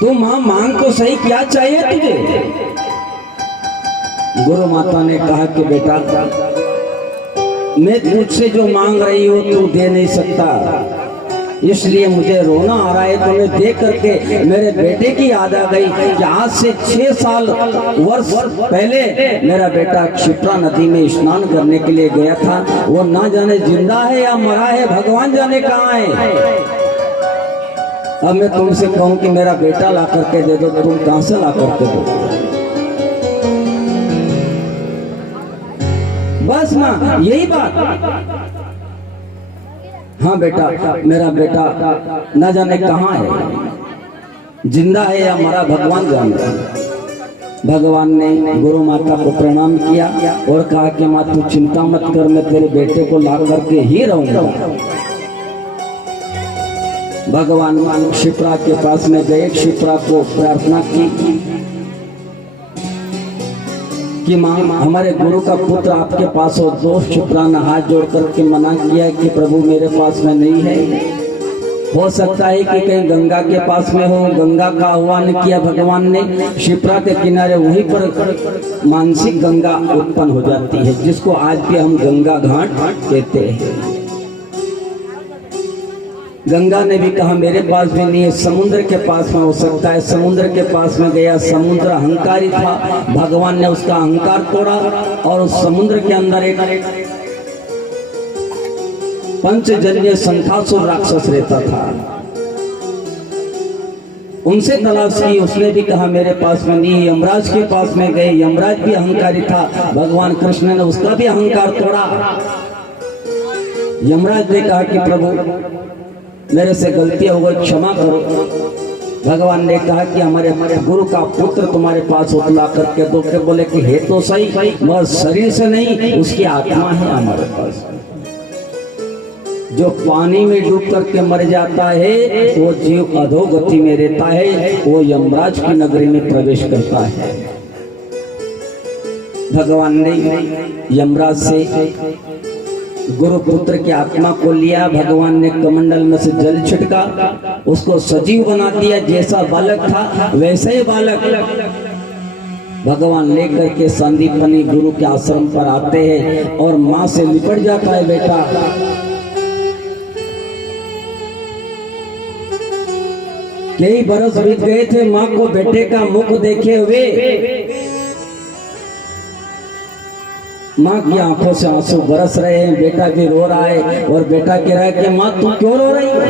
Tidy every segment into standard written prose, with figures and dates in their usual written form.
तू मां मांग तो सही, क्या चाहिए तुझे? गुरु माता ने कहा कि बेटा मैं तुझसे जो मांग रही हूँ तू दे नहीं सकता, इसलिए मुझे रोना आ रहा है। तो मैं देख करके मेरे बेटे की याद आ गई कि आज से 6 साल वर्ष पहले मेरा बेटा क्षिप्रा नदी में स्नान करने के लिए गया था। वो ना जाने जिंदा है या मरा है, भगवान जाने कहाँ है। अब मैं तुमसे कहूँ कि मेरा बेटा ला करके दे दो, तुम कहां से ला करके दो? बस ना यही बात। हाँ बेटा, मेरा बेटा न जाने कहाँ है, जिंदा है या मरा, भगवान जानता है। भगवान ने गुरु माता को प्रणाम किया और कहा कि माँ तू चिंता मत कर, मैं तेरे बेटे को ला करके ही रहूंगा। भगवान क्षिप्रा के पास में गए, क्षिप्रा को प्रार्थना की कि माँ हमारे गुरु का पुत्र आपके पास हो। दोस्त क्षिप्रा ने हाथ जोड़ करके मना किया कि प्रभु मेरे पास में नहीं है, हो सकता है कि कहीं गंगा के पास में हो। गंगा का आह्वान किया भगवान ने। क्षिप्रा के किनारे वहीं पर मानसिक गंगा उत्पन्न हो जाती है, जिसको आज भी हम गंगा घाट कहते हैं। गंगा ने भी कहा मेरे पास भी नहीं है, समुद्र के पास में हो सकता है। समुद्र के पास में गया, समुद्र अहंकारी था। भगवान ने उसका अहंकार तोड़ा और उस समुद्र के अंदर एक पंचजन्य शंखासुर राक्षस रहता था। उनसे तलाश की, उसने भी कहा मेरे पास में नहीं। यमराज के पास में गए, यमराज भी अहंकारी था। भगवान कृष्ण ने उसका भी अहंकार तोड़ा। यमराज ने कहा कि प्रभु मेरे से गलती हो गई, क्षमा करो। भगवान ने कहा कि हमारे गुरु का पुत्र तुम्हारे पास उतला करके दो। के बोले कि है तो सही, मगर शरीर से नहीं, उसकी आत्मा है हमारे पास। जो पानी में डूब करके मर जाता है वो जीव अधोगति में रहता है, वो यमराज की नगरी में प्रवेश करता है। भगवान ने यमराज से गुरु पुत्र की आत्मा को लिया। भगवान ने कमंडल में से जल छिड़का, उसको सजीव बना दिया। जैसा बालक था वैसे ही बालक भगवान लेकर के संदीपनी गुरु के आश्रम पर आते हैं और माँ से लिपट जाता है। बेटा कई बरस बीत गए थे माँ को बेटे का मुख देखे हुए। माँ की आंखों से आंसू बरस रहे हैं, बेटा भी रो रहा है और बेटा कह रहा है कि माँ तू क्यों रो रही है?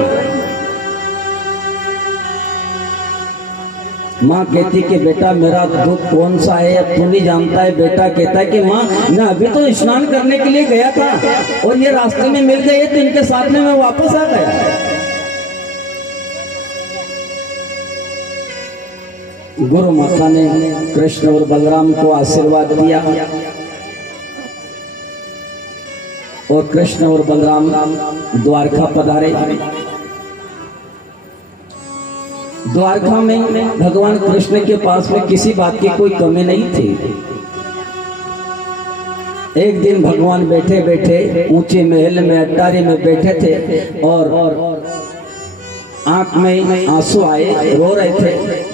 माँ कहती कि बेटा मेरा दुख कौन सा है अब तू नहीं जानता है। बेटा कहता है कि माँ मैं अभी तो स्नान करने के लिए गया था और ये रास्ते में मिल गए तो इनके साथ में मैं वापस आ गया। गुरु माता ने कृष्ण और बलराम को आशीर्वाद दिया और कृष्ण और बलराम द्वारका पधारे। द्वारका में भगवान कृष्ण के पास में किसी बात की कोई कमी नहीं थी। एक दिन भगवान बैठे बैठे ऊंचे महल में अट्टारी में बैठे थे और आंख में आंसू आए, रो रहे थे।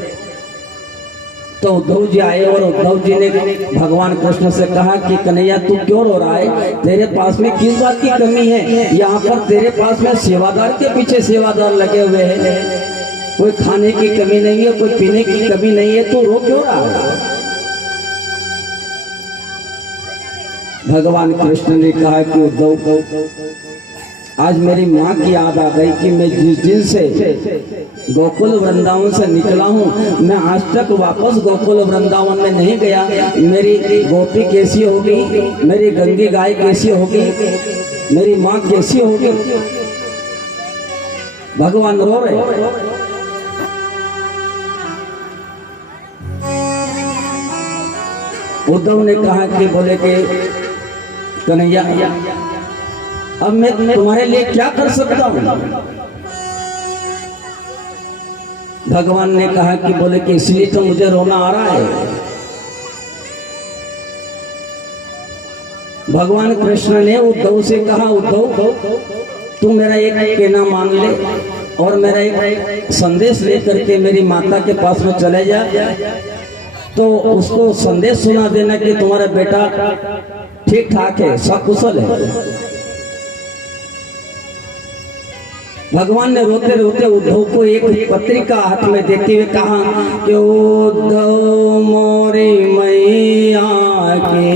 तो उद्धव जी आए और उद्धव जी ने भगवान कृष्ण से कहा कि कन्हैया तू क्यों रो रहा है? तेरे पास में किस बात की कमी है? यहाँ पर तेरे पास में सेवादार के पीछे सेवादार लगे हुए हैं, कोई खाने की कमी नहीं है, कोई पीने की कमी नहीं है, तू रो क्यों रहा है? भगवान कृष्ण ने कहा कि उद्धव आज मेरी माँ की याद आ गई कि मैं जिस दिन से गोकुल वृंदावन से निकला हूँ मैं आज तक वापस गोकुल वृंदावन में नहीं गया। मेरी गोपी कैसी होगी, मेरी गंगी गाय कैसी होगी, मेरी माँ कैसी होगी? भगवान रो रहे। उद्धव ने कहा कि बोले कि कन्हैया अब मैं तुम्हारे लिए क्या कर सकता हूँ? भगवान ने कहा कि बोले कि इसलिए तो मुझे रोना आ रहा है। भगवान कृष्ण ने उद्धव से कहा उद्धव तू मेरा एक कहना मान ले, और मेरा एक संदेश लेकर के मेरी माता के पास में चले जा, तो उसको संदेश सुना देना कि तुम्हारा बेटा ठीक ठाक है, सकुशल है। भगवान ने रोते रोते उद्धव को एक पत्रिका हाथ में देते हुए कहा कि उद्धव मोरी मैया की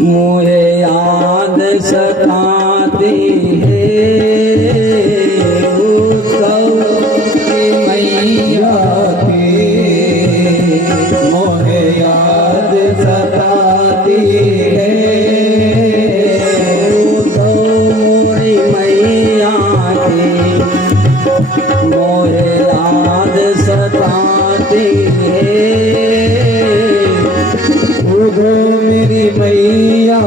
मुझे याद सताती है, उद्धव मैया की मुझे याद सताती है, मोरे याद सताती है, उधो मेरी मैया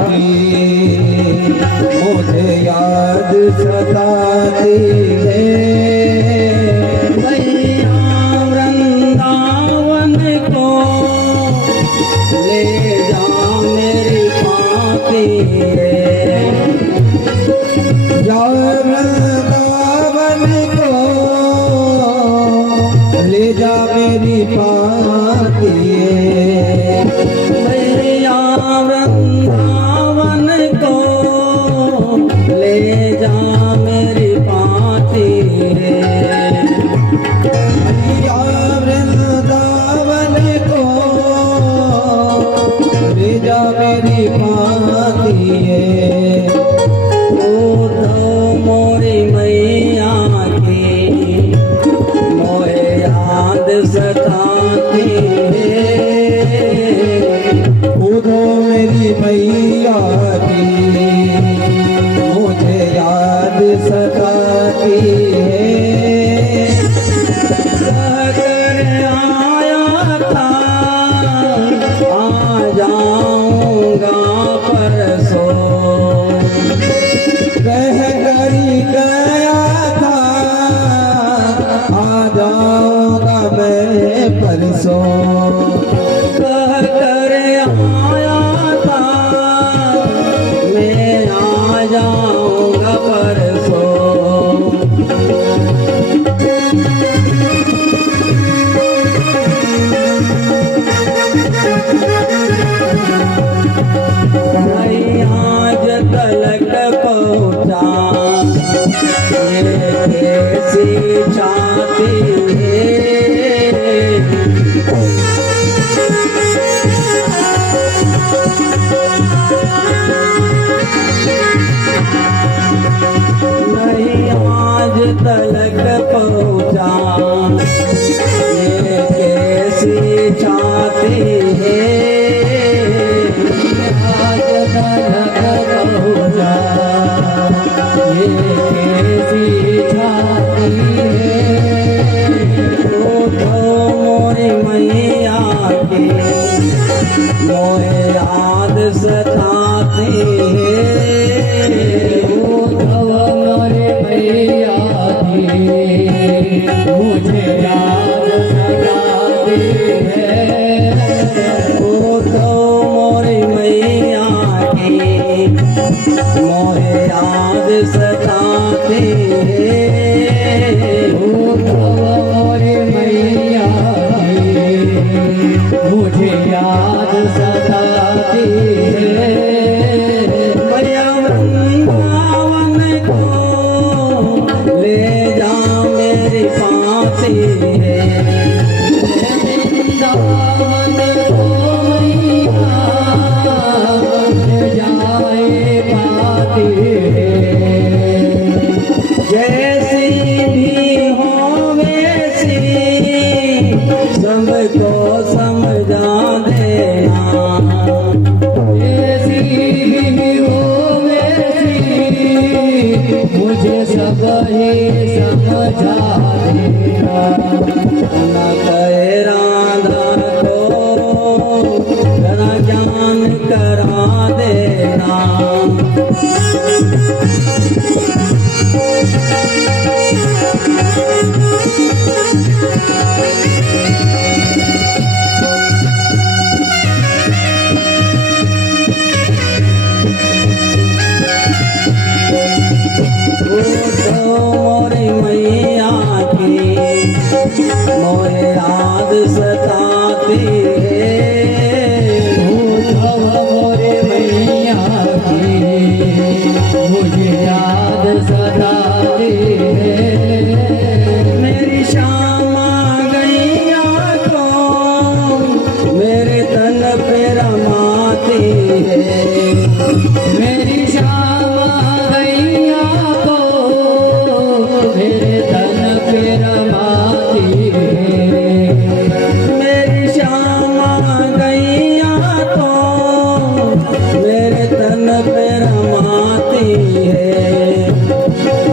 की मुझे याद सताती है। मैया वृंदावन को ले जा मेरी पाती है, ले जा मेरी पाती है, मैया वृंदावन को ले जा मेरी पाती है, मैया वृंदावन को ले जा मेरी पाती है, ओ तो मोरी मैया की मोरे याद सताती है, उधो मेरी मैया की मुझे याद सताती है। अगर आया था आ जाऊंगा परसों, कह करी गया था आ जाऊंगा मैं परसों, कह कर आया था मैं आ जाऊंगा परसों। मैं आज तलक पहुंचा ये कैसी छाती है, नहीं आज तलक पहुंचा ये कैसी छाती है, आज तलक पहुंचा ये कैसी छाती है, तो मोरी मैया की मोरे याद सताती है, मोरे मैया की मुझे याद सताती है, ओ तो मोरी मैया की मोरे याद सताती है, ओ तो मोरी मैया की मुझे याद सताती है, मैया वृंदावन को ले जा मेरी पाती है, वृंदावन को मैया ले जाए पाती है, जैसी भी हो वैसी सबको समझा देना, जैसी भी हो वैसी मुझे सब ही समझा देना, न कहे राधा को मोरे याद सताती है, मोरे मैया की मुझे याद सताती है। मेरी शाम आ गईया तो मेरे तन पे रमाती है, मेरी शाम आ गईया तो मेरे तन पे रमाती है। मेरी शाम आ गईया तो मेरे तन पे रमाती है,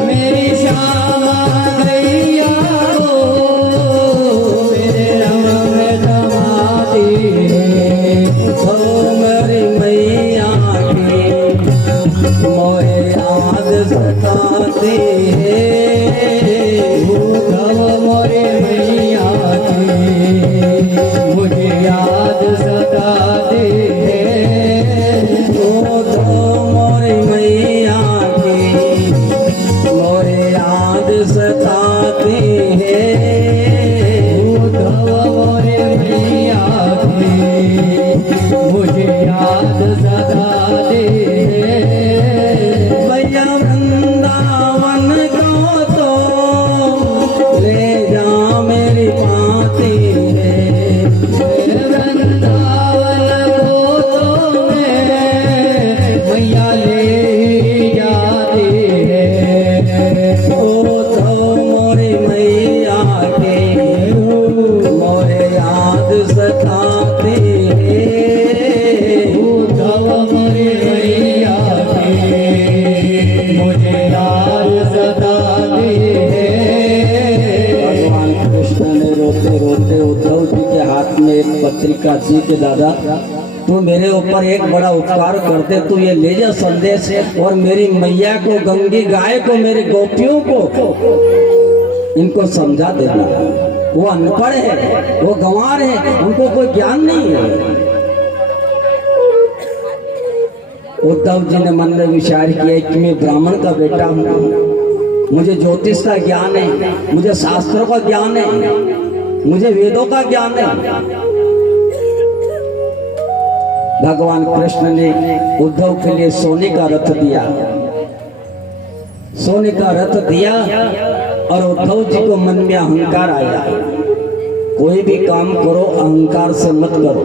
मेरी शाम आ गईया तो मेरे रंग में रमाती है। ओ मेरी मैया की मोहे याद सताती है, मोरे मैया की मुझे याद सताती है। ओ तो मोरी मैया की मोरे याद सताती है, मोरे मैया की मुझे याद सताती है। भैया वृंदावन को तो ले जा मेरी पाती है, वृंदावन को तो मैया ले जाती है। ओ तो मोरी मैया के मोरे याद सताती है, मोरे मैया की मुझे याद सताती है। भगवान कृष्ण ने रोते रोते उद्धव जी के हाथ में एक पत्रिका दी कि दादा तू मेरे ऊपर एक बड़ा उपकार कर दे, तू ये ले जा संदेश और मेरी मैया को, गंगी गाय को, मेरी गोपियों को इनको समझा देना। वो अनपढ़ है, वो गंवार है, उनको कोई ज्ञान नहीं है। उद्धव जी ने मन में विचार किया कि मैं ब्राह्मण का बेटा हूँ, मुझे ज्योतिष का ज्ञान है, मुझे शास्त्रों का ज्ञान है, मुझे वेदों का ज्ञान है। भगवान कृष्ण ने उद्धव के लिए सोने का रथ दिया, सोने का रथ दिया और उद्धव जी को मन में अहंकार आया। कोई भी काम करो अहंकार से मत करो,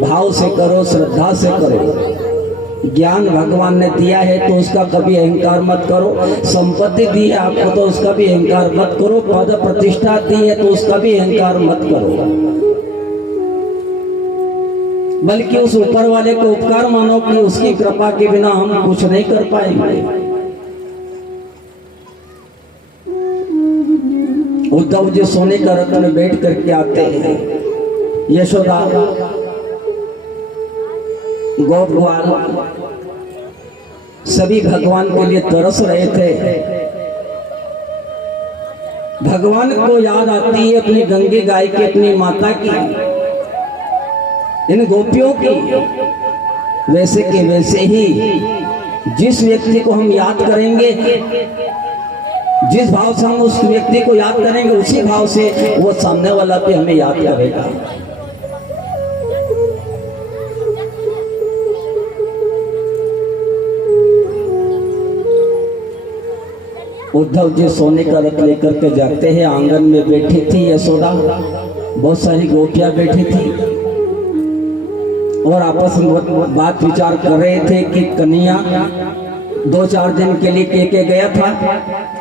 भाव से करो, श्रद्धा से करो। ज्ञान भगवान ने दिया है तो उसका कभी अहंकार मत करो, संपत्ति दी है आपको तो उसका भी अहंकार मत करो, पद प्रतिष्ठा दी है तो उसका भी अहंकार मत करो, बल्कि उस ऊपर वाले को उपकार मानो कि उसकी कृपा के बिना हम कुछ नहीं कर पाएंगे। उद्धव जी सोने का रथ में बैठ करके आते हैं, यशोदा गोप ग्वाल सभी भगवान के लिए तरस रहे थे। भगवान को याद आती है अपनी गंगे गाय की, अपनी माता की, इन गोपियों की। वैसे के वैसे ही जिस व्यक्ति को हम याद करेंगे, जिस भाव से हम उस व्यक्ति को याद करेंगे, उसी भाव से वो सामने वाला भी हमें याद करेगा। उद्धव जी सोने का रथ लेकर के जाते हैं। आंगन में बैठी थी यशोदा, बहुत सारी गोपियां बैठी थी और आपस में बात विचार कर रहे थे कि कन्हैया 2-4 दिन के लिए के गया था,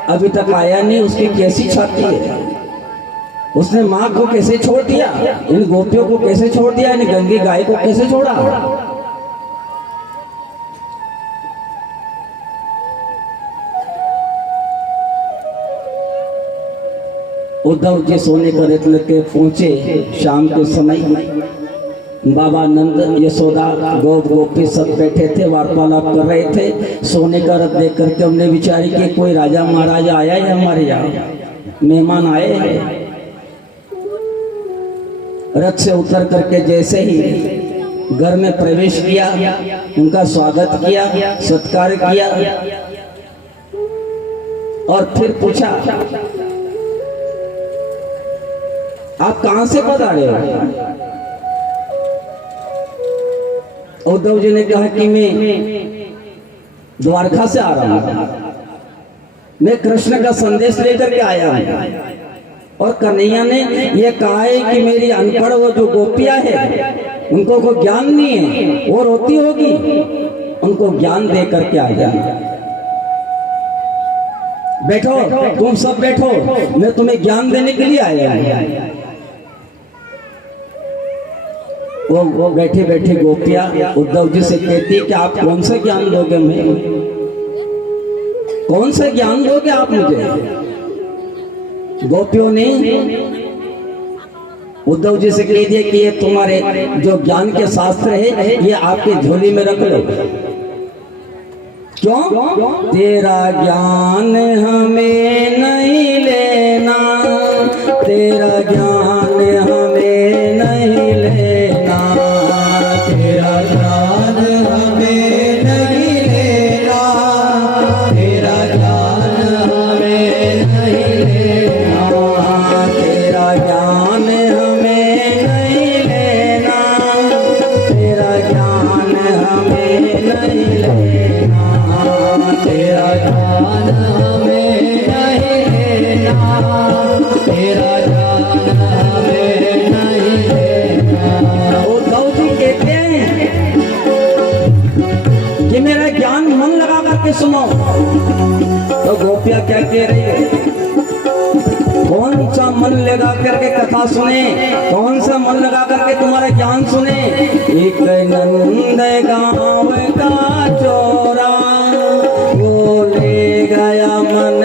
अभी तक आया नहीं, उसकी कैसी छाती है, उसने माँ को कैसे छोड़ दिया, इन गोपियों को कैसे छोड़ दिया, इन गंगी गाय को कैसे छोड़ा। उद्धव जी सोने का रथ लेके पहुंचे। शाम के समय बाबा नंद, यशोदा, गोप गोपी सब बैठे थे, वार्तालाप कर रहे थे। सोने का रथ देख करके हमने विचार कि कोई राजा महाराजा आया है हमारे यहाँ, मेहमान आए हैं। रथ से उतर करके जैसे ही घर में प्रवेश किया, उनका स्वागत किया, सत्कार किया और फिर पूछा आप कहां से पधारे हो? उद्धव जी ने कहा कि मैं द्वारका से आ रहा हूं, मैं कृष्ण का संदेश लेकर के आया हूं। और कन्हैया ने यह कहा है कि मेरी अनपढ़ वो जो गोपियां है उनको कोई ज्ञान नहीं है, और होती होगी, उनको ज्ञान दे करके आ जाना। बैठो, तुम सब बैठो, मैं तुम्हें ज्ञान देने के लिए आया हूं। वो बैठे बैठे गोपियां उद्धव जी से कहती कि आप कौन सा ज्ञान दोगे? मैं कौन सा ज्ञान दोगे आप मुझे? गोपियों ने उद्धव जी से कह दिया कि ये तुम्हारे जो ज्ञान के शास्त्र है ये आपकी झोली में रख लो। क्यों? तेरा ज्ञान हमें नहीं लेना, तेरा ज्ञान हमें नहीं लेना, तेरा ज्ञान हमें नहीं लेना, तेरा ज्ञान हमें नहीं लेना, तेरा ज्ञान हमें नहीं लेना, तेरा ज्ञान हमें नहीं लेना, तेरा ज्ञान हमें नहीं लेना, तेरा ज्ञान हमें नहीं लेना। उद्धव जी कहते हैं कि मेरा ज्ञान मन लगा करके सुनो। तो गोपियां क्या कह रही है? कौन सा मन लगा करके कथा सुने, कौन सा मन लगा करके तुम्हारा ज्ञान सुने? एक नंद गांव का चोरा वो ले गया मन